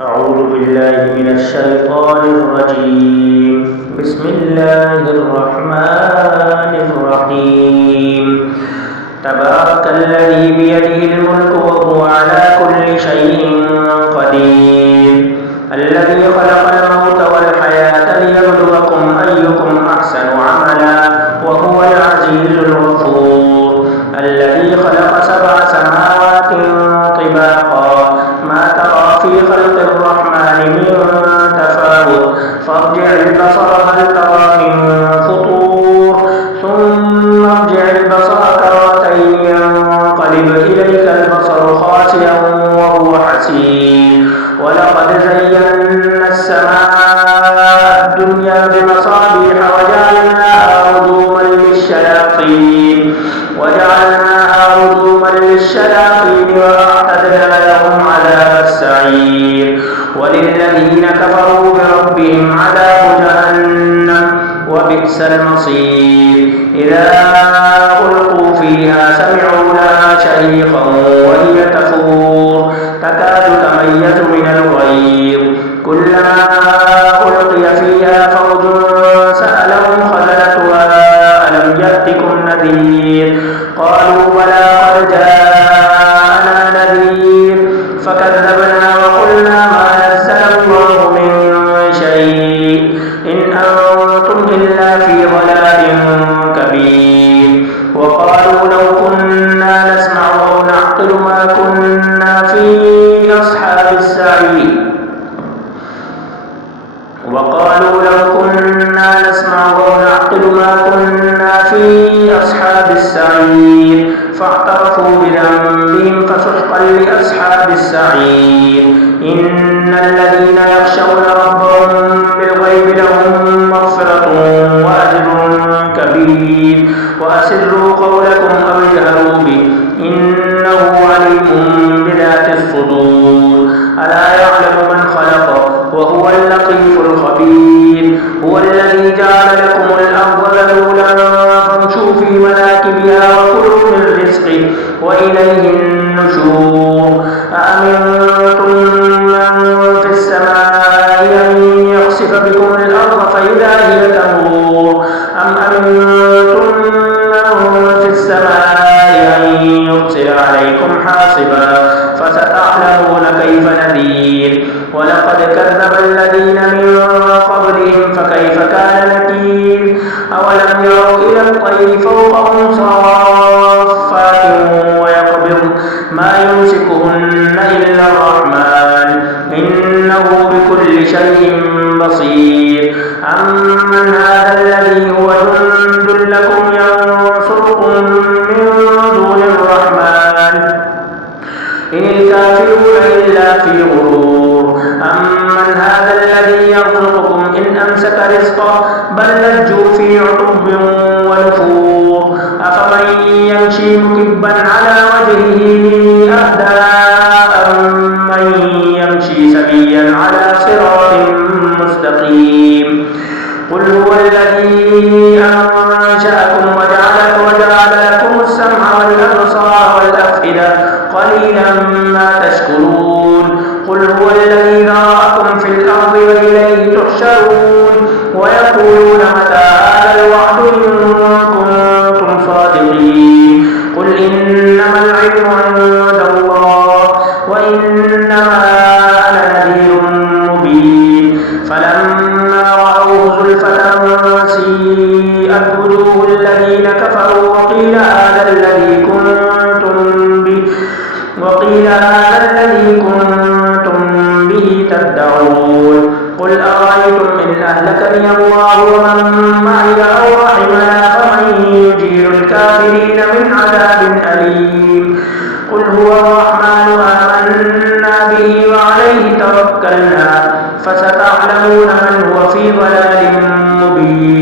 أعوذ بالله من الشيطان الرجيم. بسم الله الرحمن الرحيم. تبارك الذي بيده الملك وهو على كل شيء قدير. الذي خلق الموت والحياة ليبلوكم أيكم أحسن عملا وهو العزيز الغفور. الذي خلق 7 سماوات طباقا ما ترى في خلق الرحمن من تفاوت فارجع البصر هل ترى من فطور ثم ارجع البصر كرتين ينقلب إليك البصر خاسئا وهو حسير. ولقد زينا السماء الدنيا بمصابيح وجعلناها رجوما للشياطين وأعتدنا لهم عذاب السعير. وللذين كفروا بربهم عذاب جهنم وبئس المصير. إذا ألقوا فيها سمعوا لها شهيقا وهي تفور تكاد تميز من الغيظ. كلما ألقي فيها فوج سألهم خزنتها ألم يأتكم نذير قالوا بلى قد جاءنا نذير فكذبنا وقلنا ما نزل الله من شيء إن أنتم إلا في ضلال كبير. وقالوا لو كنا نسمع أو نعقل ما كنا في أصحاب السعير. فاعترفوا بذنبهم فسحقا لأصحاب السعير. إن الذين يخشون ربهم بالغيب لهم مغفرة وأجر كبير. وأسروا قولكم أو اجهروا به إنه عليم بذات الصدور. ألا يعلم من خلق وهو اللطيف الخبير. هو الذي جعل لكم الأرض ذلولا فامشوا في مناكبها وكلوا من رزقه وإليه النشور. أأمنتم من في السماء أن يخسف بكم الأرض فإذا هي تمور أم أمنتم من في السماء أن يرسل عليكم حاصبا فستعلمون كيف نذير. ولقد كذب الذين من قبلهم فكيف كان نكير. أولم يروا إلى الطير فوقهم صافات ويقبض ما يمسكهن إلا الرحمن إنه بكل شيء بصير. أمن هذا الذي هو جند لكم ينصركم من دون الرحمن إن الكافرون إلا في غرور. أمن هذا الذي يرزقكم إن أمسك رزقه بل لجوا في عتب ونفور. أفمن يمشي مكبا على وجهه أهدى أمن يمشي سويا على صراط مستقيم. قل هو الذي أنشأكم وجعل لكم السمع والأبصار والأفئدة قليلا ما تشكرون. قل هو الذي ذرأكم في الأرض وإليه تحشرون. ويقولون متى هذا الوعد إن كنتم صادقين. قل إنما العلم عند الله وإنما أنا نذير مبين. فلما رأوه زلفة سيئت وجوه الذين كفروا وقيل هذا الذي كنتم به تدعون. قل أرأيتم إن أهلكني الله ومن معي أو رحمنا فمن يجير الكافرين من عذاب أليم. قل هو الرحمن آمنا به وعليه توكلنا فستعلمون من هو في ضلال مبين.